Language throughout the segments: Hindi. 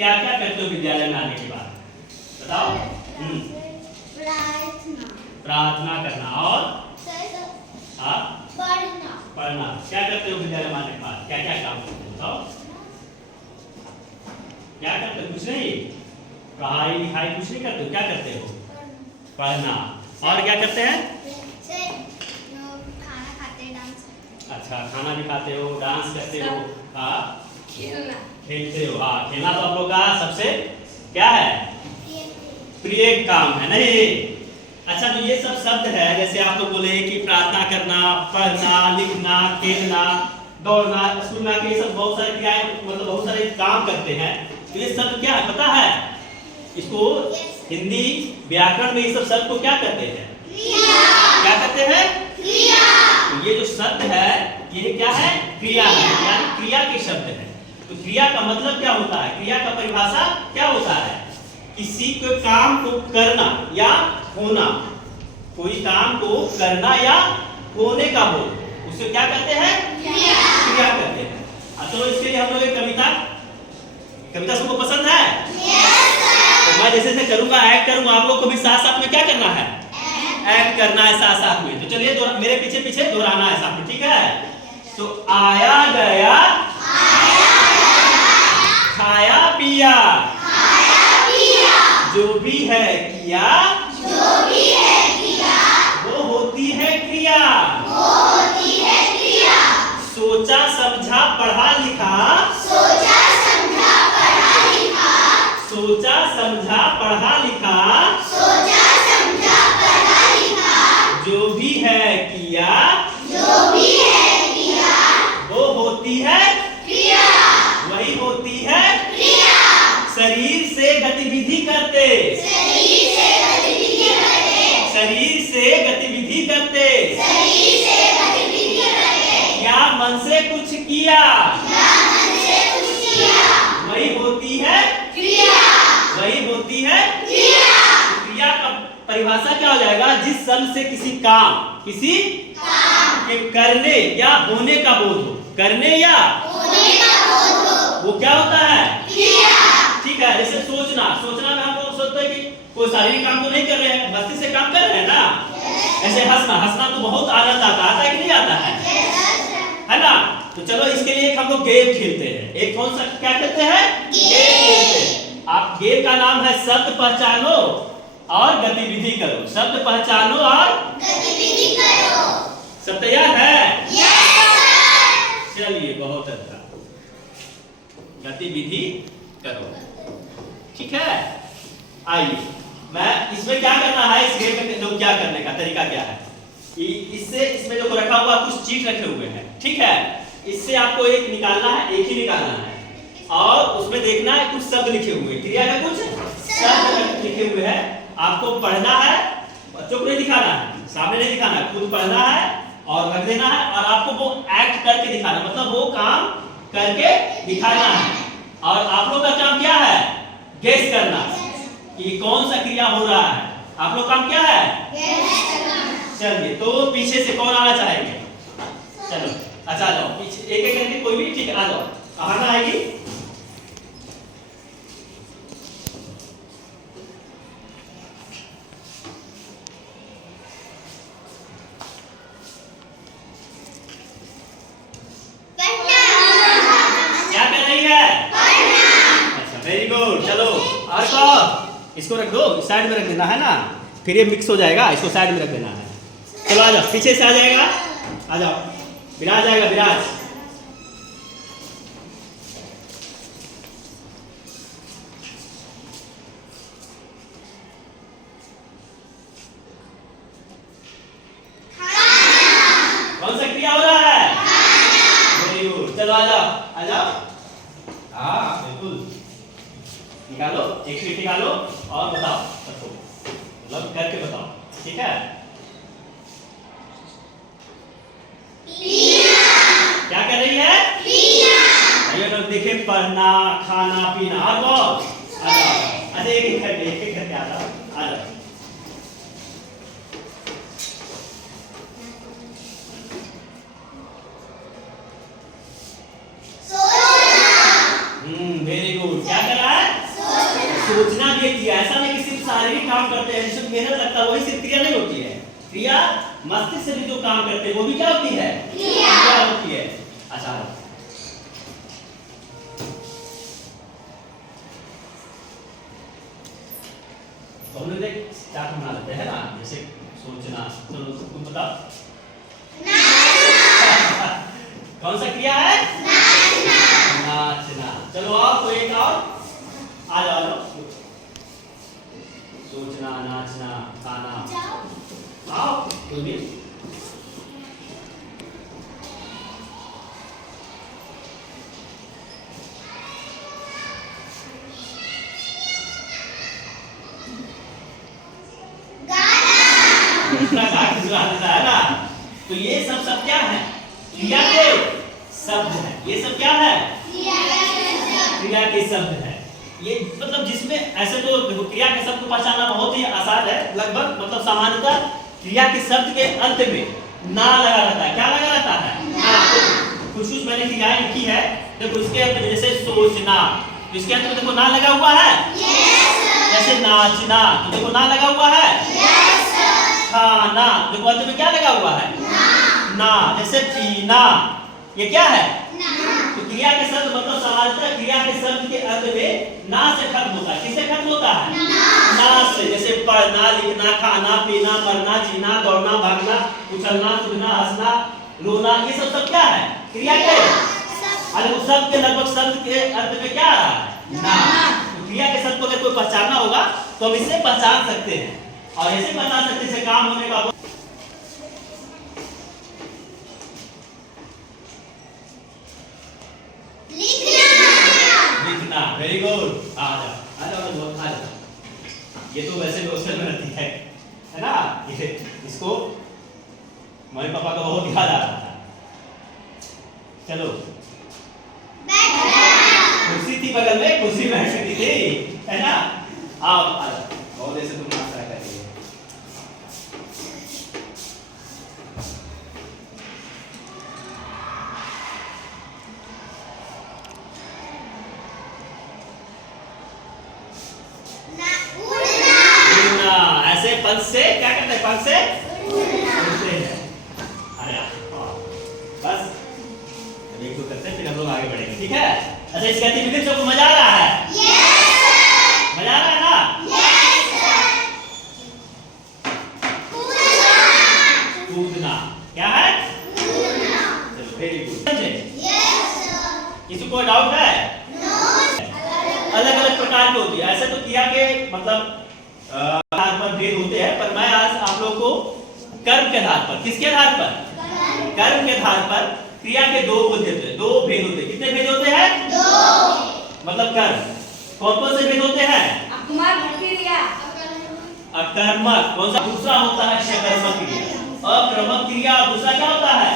क्या क्या करते हो विद्यालय में आने के बाद? बताओ। प्रार्थना करना और पढ़ना। क्या करते हो विद्यालय में आने के बाद? क्या क्या काम करते हो बताओ? क्या करते हो? कुछ नहीं, पढ़ाई लिखाई कुछ नहीं करते हो? क्या करते हो? पढ़ना। और क्या करते हैं? खाना खाते हैं, डांस करते हैं। अच्छा, खाना भी खाते हो, डांस करते हो, खेलते हो। खेलना तो आप लोग का सबसे क्या है? प्रिय काम है नहीं? अच्छा, तो ये सब शब्द है, जैसे आप लोग बोले कि प्रार्थना करना, पढ़ना, लिखना, खेलना, दौड़ना, सुनना, ये सब बहुत सारे क्रियाएं, मतलब बहुत सारे काम करते हैं। तो ये शब्द क्या है पता है? इसको हिंदी व्याकरण में ये सब शब्द को क्या कहते हैं? क्या कहते हैं? तो ये जो शब्द है ये क्या है? क्रिया है, यानी क्रिया के शब्द है। तो क्रिया का मतलब क्या होता है? क्रिया का परिभाषा क्या होता है? किसी के काम को करना या होना, कोई काम को करना या होने का बोल, उसे क्या कहते हैं? क्रिया कहते हैं। तो इसके लिए हम लोग एक कविता सबको पसंद है? तो मैं जैसे करूंगा, एक्ट करूंगा, आप लोग को भी साथ साथ में क्या करना है? एक्ट करना है साथ साथ में। तो चलिए मेरे पीछे पीछे दोहराना है साथ में, ठीक है? तो आया गया, खाया पिया, जो भी है किया, वो होती है क्रिया। सोचा समझा पढ़ा लिखा, सोचा समझा पढ़ा लिखा, जो भी है किया, वो होती है क्रिया। वही होती है क्रिया। शरीर से गतिविधि करते, शरीर से गतिविधि करते, या मन से कुछ किया, वही होती है क्रिया। वही होती है क्रिया। क्रिया का परिभाषा क्या हो जाएगा? जिस शब्द से किसी काम के करने या होने का बोध हो, करने या होने का बोध हो, वो क्या होता है? क्रिया। ठीक है, जैसे सोचना में हम लोग सोचते हैं कि कोई शारीरिक काम तो नहीं कर रहे हैं, मस्ती से काम कर रहे हैं ना। ऐसे हंसना तो बहुत आनंद आता है कि नहीं आता है ना? तो चलो इसके लिए हम लोग गेम खेलते हैं। एक कौन सा क्या खेलते हैं? गेम खेलते हैं। आप गेम का नाम है शब्द पहचानो और गतिविधि करो। शब्द पहचानो और गतिविधि करो। सब तैयार है? चलिए, बहुत अच्छा। गतिविधि करो, ठीक है? आइए, मैं इसमें क्या करना है, इस गेम में लोग क्या करने का तरीका क्या है? इससे इसमें जो रखा हुआ कुछ चीट रखे हुए हैं, ठीक है? इससे आपको एक निकालना है, एक ही निकालना है, और उसमें देखना है कुछ शब्द लिखे हुए, क्रिया में कुछ शब्द लिखे हुए हैं। आपको पढ़ना है, बच्चों को नहीं दिखाना है, सामने नहीं दिखाना है, खुद पढ़ना है और रख देना है, और आपको वो एक्ट करके दिखाना, मतलब वो काम करके दिखाना है। और आप लोग का काम क्या है? गेस करना कि कौन सा क्रिया हो रहा है। आप लोग काम क्या है? चलिए, तो पीछे से कौन आना चाहेंगे? चलो, अच्छा आ जाओ पीछे, एक एक करके कोई भी, ठीक है? आ जाओ, आना आएगी। क्या कर रही है? अच्छा, वेरी गुड। चलो, और कौन? इसको रख दो, साइड में रख देना है ना, फिर ये मिक्स हो जाएगा, इसको साइड में रख देना है। चलो आ जाओ, पीछे से आ जाएगा, आ जाओ, विराज आएगा, विराज। कौन सा क्रिया हो रहा है? Very good. चलो आ जाओ, आ जाओ। हाँ बिल्कुल, निकालो, एक शीट निकालो और बताओ सबको, मतलब करके बताओ, ठीक है? क्या कर रही है? आइए लोग देखे, पढ़ना, खाना, पीना, और बहुत। आ जाओ, अच्छा एक एक करके आ जाओ, आ जाओ। Very good. क्या कर रहा है? सोचना भी एक क्रिया। ऐसा नहीं कि सिर्फ शारीरिक काम करते हैं जिसमें मेहनत लगता है वही सिर्फ क्रिया नहीं होती है। क्रिया मस्तिष्क से भी जो काम करते हैं वो भी क्या होती है? क्रिया होती है। अच्छा तो हम लोग एक चार्ट बना लेते हैं ना, जैसे सोचना। चलो तुम बताओ कौन सा क्रिया है? नाचना। चलो आओ तो एक और आ जाओ। सोचना, नाचना, खाना। आओ तुम भी। है ना? तो ये सब क्या है? क्रिया के शब्द है। ये सब क्या है? क्रिया के शब्द है। ये मतलब जिसमें ऐसे तो क्रिया के शब्द को पहचानना बहुत ही आसान है। लगभग मतलब सामान्यतः क्रिया के शब्द के अंत में ना लगा रहता है। क्या लगा रहता है? ना। तो कुछ मैंने क्रियाएं लिखी है, देखो इसके अंत में जैसे सोचना, तो इसके अंत में देखो ना लगा हुआ है। जैसे नाचना, तो देखो ना लगा हुआ है। खाना, देखो अंत में क्या लगा हुआ है? ना। जैसे पीना, ये क्या है? तो क्रिया के शब्द मतलब सामान्यतः क्रिया के शब्द के अंत में ना से खत्म होता है। किससे खत्म होता है? ना से। जैसे पढ़ना, लिखना, खाना, पीना, मरना, जीना, दौड़ना, भागना, उछलना, कूदना, हंसना, रोना, ये सब क्या है? क्रिया के। अरे उस शब्द के लगभग शब्द के अंत में क्या आ रहा है? ना। तो क्रिया के शब्द को अगर कोई पहचानना होगा तो हम इससे पहचान सकते हैं, और ऐसे पहचान सकते हैं काम होने का। लिखना, वेरी गुड। आ जाओ बहुत आ जाओ। ये तो वैसे क्वेश्चन में रहती है ना? इसको मम्मी पापा का बहुत याद आ रहा था। चलो कुर्सी थी बगल में, कुर्सी बैठ सकती थी, है ना? आओ आ जाओ। बहुत ऐसे तुम नाश्ता कर रही हो। ऐसे पंख से क्या करते हैं? पंख से उड़ते हैं। अरे बस एक दो करते हैं फिर हम लोग आगे बढ़ेंगे, ठीक है? अच्छा इस गतिविधि से मजा आ रहा है? मजा आ रहा है ना? कूदना क्या है? चलो वेरी गुड। किसी को डाउट है? अलग अलग प्रकार की होती है। ऐसे तो क्रिया के मतलब आधार पर भेद होते हैं, पर मैं आज आप लोगों को कर्म के आधार पर, किसके आधार पर? कर्म के आधार पर क्रिया के दो भेद होते हैं। दो भेद होते हैं। कितने भेद होते हैं? दो। मतलब कर्म कौन कौन से भेद होते हैं? अकर्मक, कौन सा? दूसरा होता है सकर्मक क्रिया। अक्रमक क्रिया, दूसरा क्या होता है?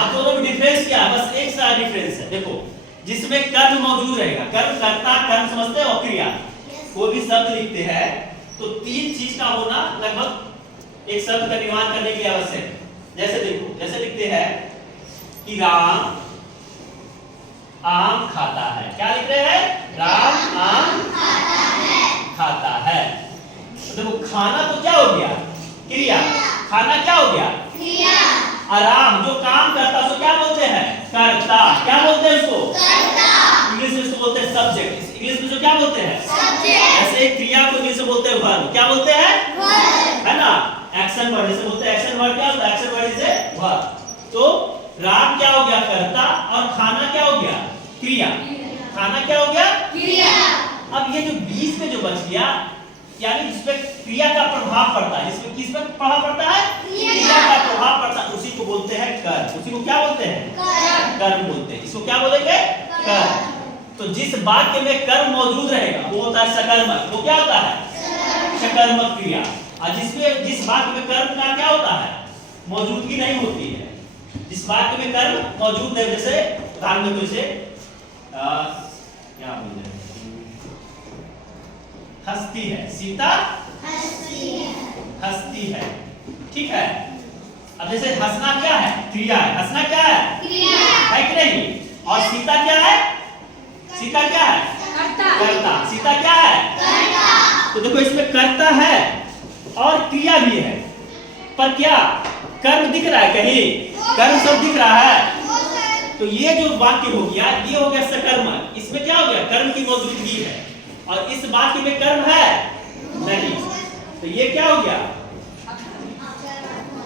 अब दोनों में डिफरेंस क्या है? बस एक सा डिफरेंस है। देखो जिसमें कर्म मौजूद रहेगा, कर्म कर्ता कर्म समझते हैं, और क्रिया कोई भी शब्द लिखते हैं तो तीन चीज का होना लगभग एक शब्द का निर्माण करने के लिए आवश्यक है। जैसे देखो, जैसे लिखते हैं कि राम आम खाता है। क्या लिख रहे हैं? राम आम खाता है। तो देखो खाना तो क्या हो गया? क्रिया। खाना क्या हो गया? क्रिया। आराम जो काम करता है उसको क्या बोलते हैं? कर्ता। क्या बोलते हैं उसको? कर्ता। इंग्लिश में इसको बोलते हैं सब्जेक्ट। इंग्लिश में जो क्या बोलते हैं? सब्जेक्ट। ऐसे क्रिया को इंग्लिश में बोलते हैं वर्ब। क्या बोलते हैं? वर्ब, है ना? एक्शन वर्ड जैसे बोलते हैं। एक्शन वर्ड क्या होता है? Action word is a verb. तो राम क्या हो गया? कर्ता, और खाना क्या हो गया? क्रिया। खाना क्या हो गया? क्रिया। अब ये जो बीच में जो बच गया, यानी जिसपे क्रिया का प्रभाव पड़ता है, इसमें किस पर प्रभाव पड़ता है? क्रिया का प्रभाव पड़ता है, उसी को बोलते हैं कर्म। उसी को क्या बोलते हैं? कर्म बोलते हैं। इसको क्या बोलेंगे? कर्म। तो जिस वाक्य में कर्म मौजूद रहेगा वो होता है सकर्मक। वो क्या होता है? सकर्मक क्रिया। और जिस वाक्य में कर्म का क्या होता है? मौजूदगी नहीं होती है। जिस वाक्य में कर्म मौजूद नहीं, जैसे उदाहरण में जैसे क्या बोलते हैं? हंसती है, सीता हंसती है, ठीक है? अब जैसे हंसना क्या है? क्रिया है। हंसना क्या है? क्रिया है कि नहीं? और सीता क्या है? सीता क्या है? करता। सीता क्या है? तो देखो इसमें कर्ता है और क्रिया भी है, पर क्या कर्म दिख रहा है? कहीं कर्म सब दिख रहा है। तो ये जो वाक्य हो गया, ये हो गया सकर्मक। इसमें क्या हो गया? कर्म की मौजूदगी है, और इस वाक्य में कर्म है नहीं। तो ये क्या हो गया?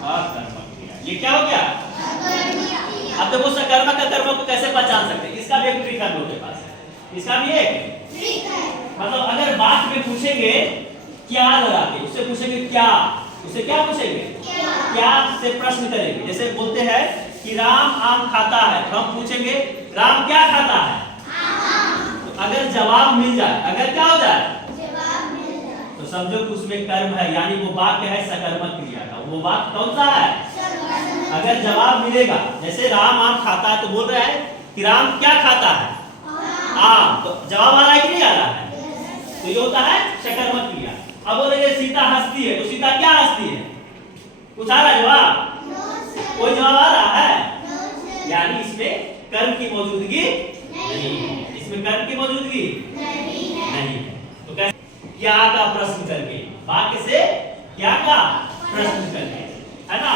अकर्मक क्रिया। ये क्या हो गया? अब देखो सकर्मक का कर्म को कैसे पहचान सकते हैं? इसका भी एक ट्रिक है लोगों के पास, इसका भी एक मतलब अगर बात में पूछेंगे क्या लगा के, उससे पूछेंगे क्या, उससे क्या पूछेंगे? क्या से प्रश्न करेंगे। जैसे बोलते हैं कि राम आम खाता है, तो हम पूछेंगे राम क्या खाता है? तो अगर जवाब मिल जाए, अगर क्या हो जाए? तो समझो कि उसमें कर्म है, यानी वो वाक्य है सकर्मक क्रिया का। वो वाक्य कौन सा है? अगर जवाब मिलेगा, जैसे राम आम खाता है, तो बोल रहा है कि राम क्या खाता है? आम। तो जवाब आ रहा है कि नहीं आ रहा है? तो ये होता है सकर्मक क्रिया। अब बोलेंगे सीता हंसती है, तो सीता क्या हंसती है? कुछ आ रहा है जवाब? कोई जवाब आ रहा है? यानी इसमें कर्म की मौजूदगी नहीं है। इसमें कर्म की मौजूदगी नहीं है। तो कैसे? क्या का प्रश्न करके, वाक्य से क्या का प्रश्न करके, है ना?